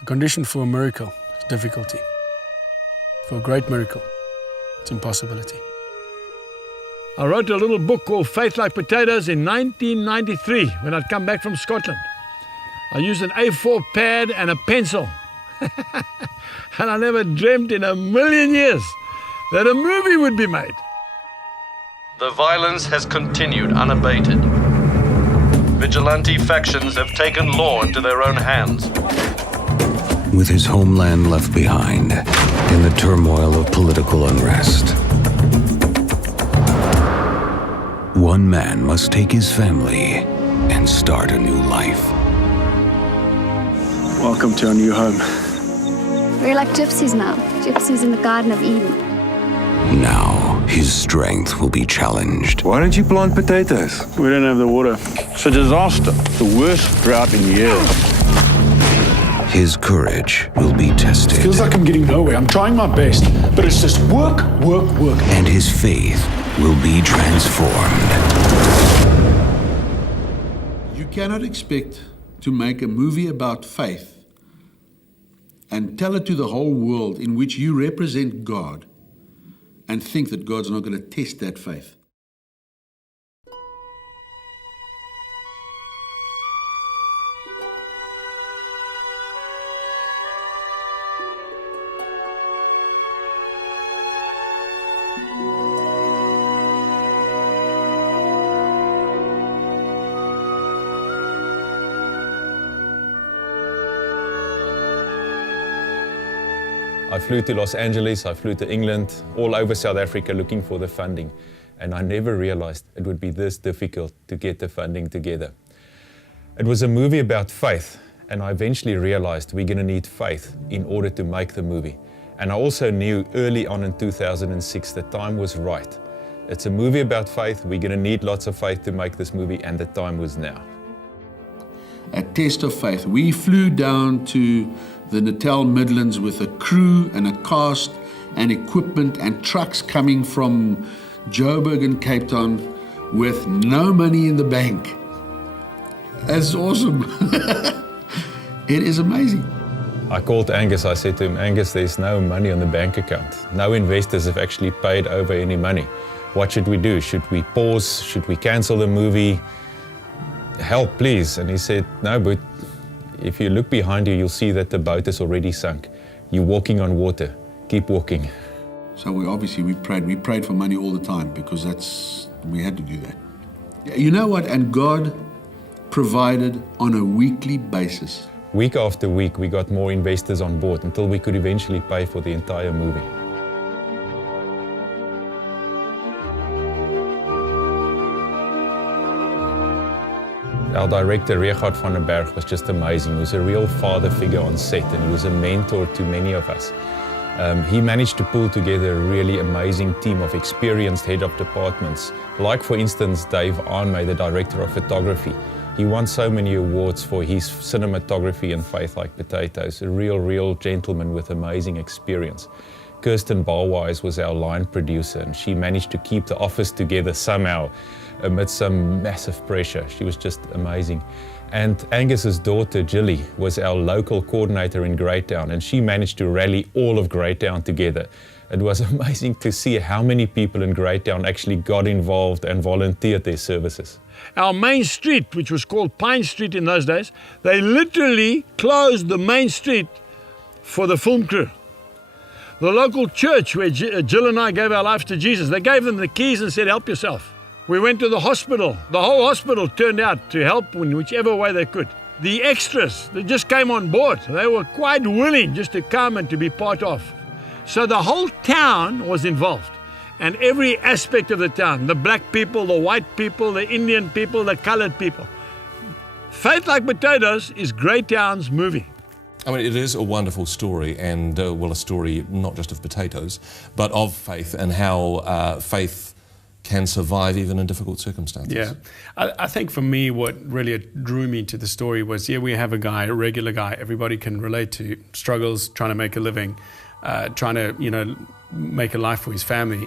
The condition for a miracle is difficulty. For a great miracle, it's impossibility. I wrote a little book called Faith Like Potatoes in 1993 when I'd come back from Scotland. I used an A4 pad and a pencil. And I never dreamt in a million years that a movie would be made. The violence has continued unabated. Vigilante factions have taken law into their own hands. With his homeland left behind in the turmoil of political unrest, one man must take his family and start a new life. Welcome to our new home. We're like gypsies now, gypsies in the Garden of Eden. Now, his strength will be challenged. Why don't you plant potatoes? We don't have the water. It's a disaster. The worst drought in years. His courage will be tested. Feels like I'm getting nowhere. I'm trying my best, but it's just work, work, work. And his faith will be transformed. You cannot expect to make a movie about faith and tell it to the whole world in which you represent God and think that God's not going to test that faith. I flew to Los Angeles, I flew to England, all over South Africa looking for the funding. And I never realized it would be this difficult to get the funding together. It was a movie about faith, and I eventually realized we're going to need faith in order to make the movie. And I also knew early on in 2006 the time was right. It's a movie about faith, we're going to need lots of faith to make this movie, and the time was now. A test of faith. We flew down to the Natal Midlands with a crew and a cast and equipment and trucks coming from Joburg and Cape Town with no money in the bank. That's awesome. It is amazing. I called Angus, I said to him, Angus, there's no money on the bank account. No investors have actually paid over any money. What should we do? Should we pause? Should we cancel the movie? Help, please. And he said, no, but if you look behind you, you'll see that the boat is already sunk. You're walking on water. Keep walking. So we prayed for money all the time because we had to do that. You know what? And God provided on a weekly basis. Week after week, we got more investors on board until we could eventually pay for the entire movie. Our director, Regardt van Bergh, was just amazing. He was a real father figure on set, and he was a mentor to many of us. He managed to pull together a really amazing team of experienced head of departments. Like, for instance, Dave Arnmey, the director of photography. He won so many awards for his cinematography and Faith Like Potatoes. A real gentleman with amazing experience. Kirsten Balwise was our line producer, and she managed to keep the office together somehow amid some massive pressure. She was just amazing. And Angus's daughter, Jilly, was our local coordinator in Greytown, and she managed to rally all of Greytown together. It was amazing to see how many people in Greytown actually got involved and volunteered their services. Our main street, which was called Pine Street in those days, they literally closed the main street for the film crew. The local church where Jill and I gave our lives to Jesus, they gave them the keys and said, help yourself. We went to the hospital. The whole hospital turned out to help in whichever way they could. The extras, they just came on board. They were quite willing just to come and to be part of. So the whole town was involved. And every aspect of the town, the black people, the white people, the Indian people, the colored people. Faith Like Potatoes is Greytown's movie. I mean, it is a wonderful story, and a story not just of potatoes, but of faith and how faith can survive even in difficult circumstances. Yeah, I think for me what really drew me to the story was, we have a guy, a regular guy, everybody can relate to, struggles, trying to make a living, trying to, make a life for his family,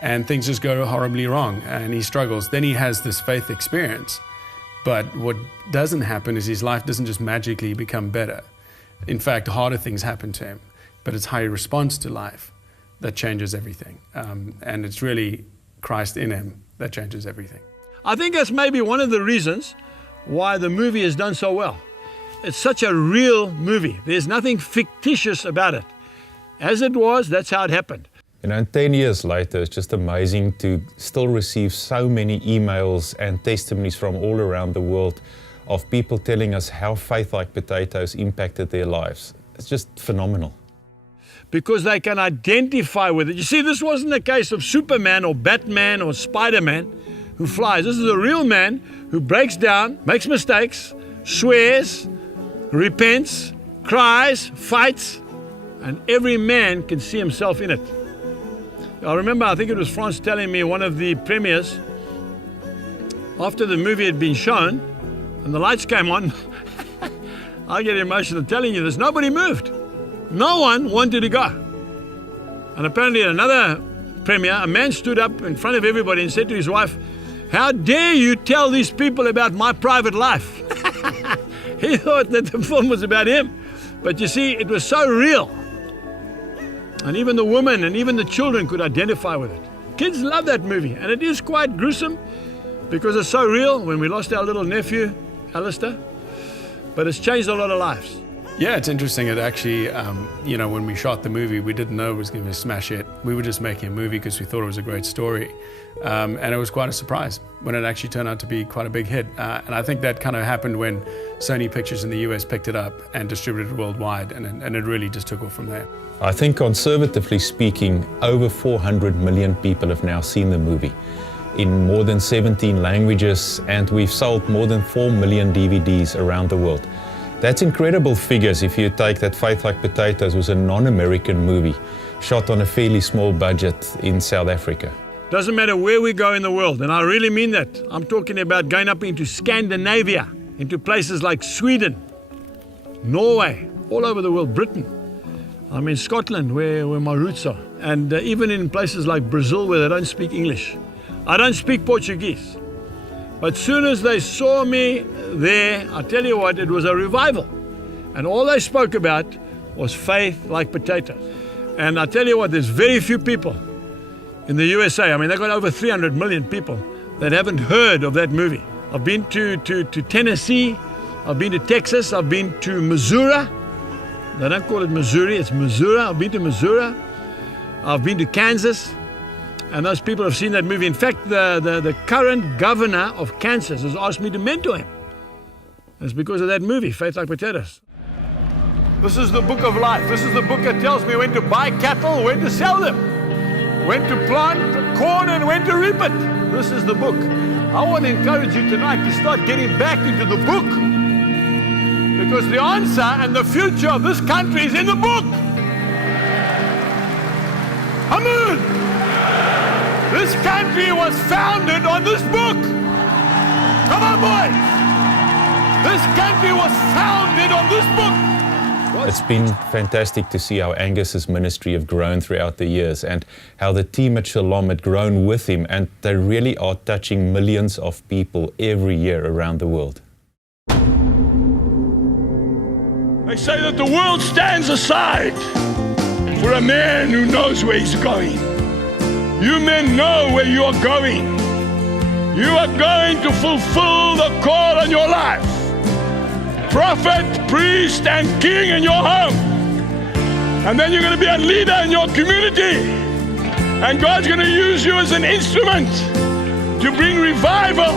and things just go horribly wrong, and he struggles. Then he has this faith experience, but what doesn't happen is his life doesn't just magically become better. In fact, harder things happen to him, but it's how he responds to life that changes everything. And it's really Christ in him that changes everything. I think that's maybe one of the reasons why the movie has done so well. It's such a real movie. There's nothing fictitious about it. As it was, that's how it happened. You know, and 10 years later, it's just amazing to still receive so many emails and testimonies from all around the world of people telling us how Faith Like Potatoes impacted their lives. It's just phenomenal. Because they can identify with it. You see, this wasn't a case of Superman or Batman or Spider-Man who flies. This is a real man who breaks down, makes mistakes, swears, repents, cries, fights, and every man can see himself in it. I remember, I think it was Frans telling me one of the premieres, after the movie had been shown and the lights came on, I get emotional telling you this, nobody moved. No one wanted to go. And apparently at another premiere, a man stood up in front of everybody and said to his wife, "How dare you tell these people about my private life?" He thought that the film was about him. But you see, it was so real. And even the women and even the children could identify with it. Kids love that movie, and it is quite gruesome because it's so real when we lost our little nephew, Alistair. But it's changed a lot of lives. Yeah, it's interesting. It actually, you know, when we shot the movie, we didn't know it was going to be a smash hit. We were just making a movie because we thought it was a great story. And it was quite a surprise when it actually turned out to be quite a big hit. And I think that kind of happened when Sony Pictures in the US picked it up and distributed it worldwide, and it really just took off from there. I think, conservatively speaking, over 400 million people have now seen the movie in more than 17 languages, and we've sold more than 4 million DVDs around the world. That's incredible figures if you take that Faith Like Potatoes was a non-American movie shot on a fairly small budget in South Africa. Doesn't matter where we go in the world, and I really mean that. I'm talking about going up into Scandinavia, into places like Sweden, Norway, all over the world, Britain. I'm in Scotland, where my roots are, and even in places like Brazil where they don't speak English. I don't speak Portuguese. But as soon as they saw me there, I tell you what, it was a revival. And all they spoke about was Faith Like Potatoes. And I tell you what, there's very few people in the USA, I mean, they've got over 300 million people that haven't heard of that movie. I've been to Tennessee, I've been to Texas, I've been to Missouri. They don't call it Missouri, it's Missouri. I've been to Missouri. I've been to Kansas. And those people have seen that movie. In fact, the current governor of Kansas has asked me to mentor him. It's because of that movie, Faith Like Potatoes. This is the book of life. This is the book that tells me when to buy cattle, when to sell them, when to plant corn and when to reap it. This is the book. I want to encourage you tonight to start getting back into the book. Because the answer and the future of this country is in the book. Amen. This country was founded on this book. Come on, boys. This country was founded on this book. It's been fantastic to see how Angus's ministry have grown throughout the years and how the team at Shalom had grown with him, and they really are touching millions of people every year around the world. They say that the world stands aside for a man who knows where he's going. You men know where you are going. You are going to fulfill the call on your life. Prophet, priest, and king in your home. And then you're going to be a leader in your community. And God's going to use you as an instrument to bring revival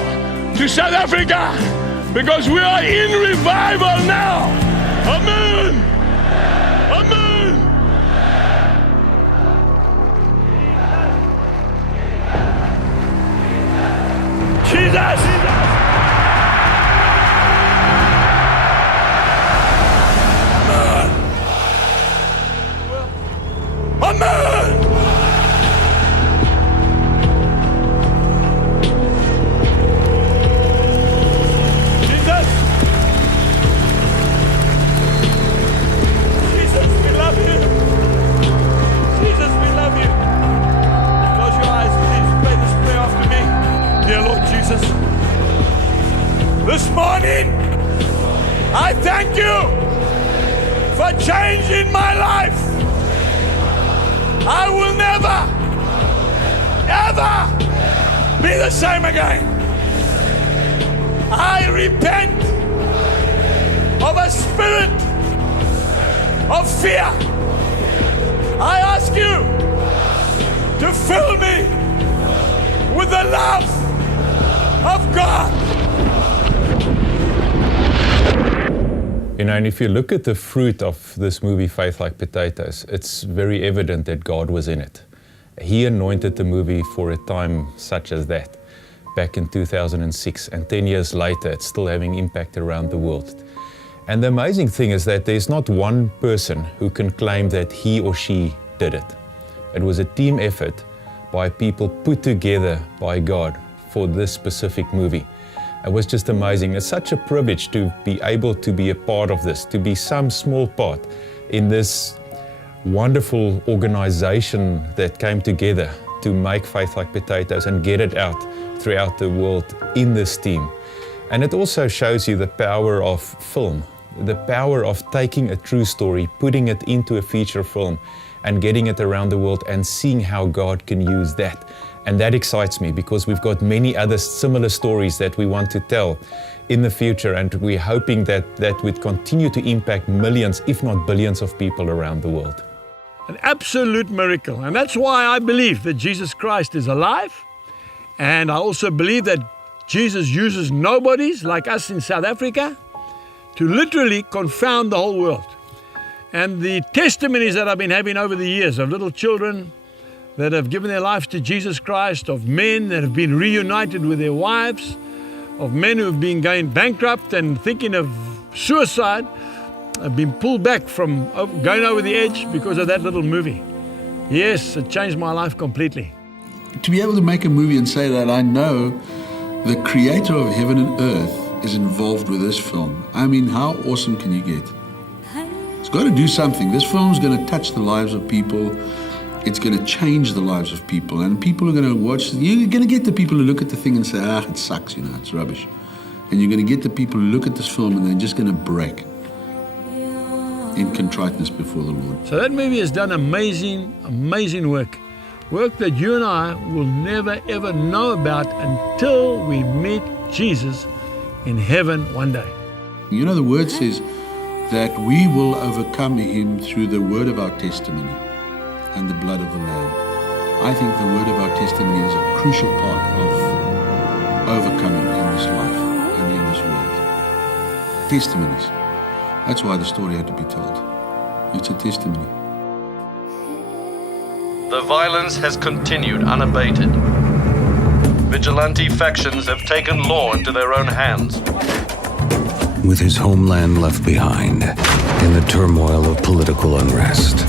to South Africa. Because we are in revival now. Amen. Amen. Jesus! Amen! Amen! Jesus! change in my life. I will never, ever be the same again. I repent of a spirit of fear. I ask you to fill me with the love of God. You know, and if you look at the fruit of this movie, Faith Like Potatoes, it's very evident that God was in it. He anointed the movie for a time such as that, back in 2006, and 10 years later, it's still having impact around the world. And the amazing thing is that there's not one person who can claim that he or she did it. It was a team effort by people put together by God for this specific movie. It was just amazing. It's such a privilege to be able to be a part of this, to be some small part in this wonderful organization that came together to make Faith Like Potatoes and get it out throughout the world in this team. And it also shows you the power of film, the power of taking a true story, putting it into a feature film and getting it around the world and seeing how God can use that. And that excites me because we've got many other similar stories that we want to tell in the future, and we're hoping that that would continue to impact millions, if not billions of people around the world. An absolute miracle. And that's why I believe that Jesus Christ is alive. And I also believe that Jesus uses nobodies like us in South Africa to literally confound the whole world. And the testimonies that I've been having over the years of little children that have given their lives to Jesus Christ, of men that have been reunited with their wives, of men who have been going bankrupt and thinking of suicide, have been pulled back from going over the edge because of that little movie. Yes, it changed my life completely. To be able to make a movie and say that I know the creator of heaven and earth is involved with this film, I mean, how awesome can you get? It's got to do something. This film's going to touch the lives of people. It's going to change the lives of people, and people are going to watch. You're going to get the people who look at the thing and say, it sucks, it's rubbish. And you're going to get the people who look at this film and they're just going to break in contriteness before the Lord. So that movie has done amazing, amazing work. Work that you and I will never, ever know about until we meet Jesus in heaven one day. You know, the word says that we will overcome him through the word of our testimony and the blood of the Lamb. I think the word of our testimony is a crucial part of overcoming in this life and in this world. Testimonies. That's why the story had to be told. It's a testimony. The violence has continued unabated. Vigilante factions have taken law into their own hands. With his homeland left behind in the turmoil of political unrest,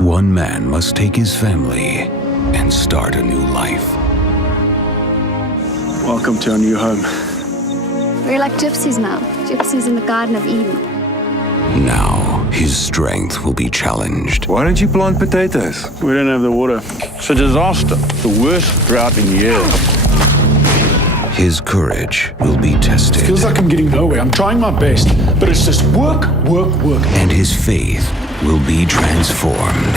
one man must take his family and start a new life. Welcome to our new home. We're like gypsies now. Gypsies in the Garden of Eden. Now, his strength will be challenged. Why don't you plant potatoes? We don't have the water. It's a disaster. The worst drought in years. His courage will be tested. Feels like I'm getting nowhere. I'm trying my best, but it's just work, work, work. And his faith will be transformed.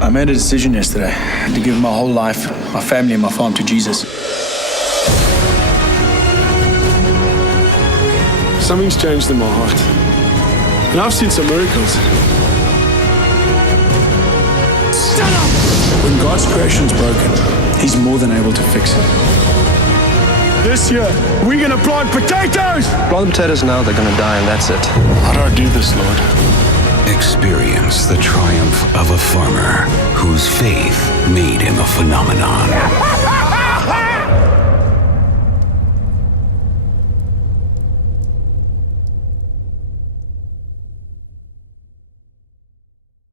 I made a decision yesterday to give my whole life, my family and my farm to Jesus. Something's changed in my heart. And I've seen some miracles. Stand up! When God's creation's broken, he's more than able to fix it. This year, we're gonna plant potatoes! Plant the potatoes now, they're gonna die, and that's it. How do I do this, Lord? Experience the triumph of a farmer whose faith made him a phenomenon.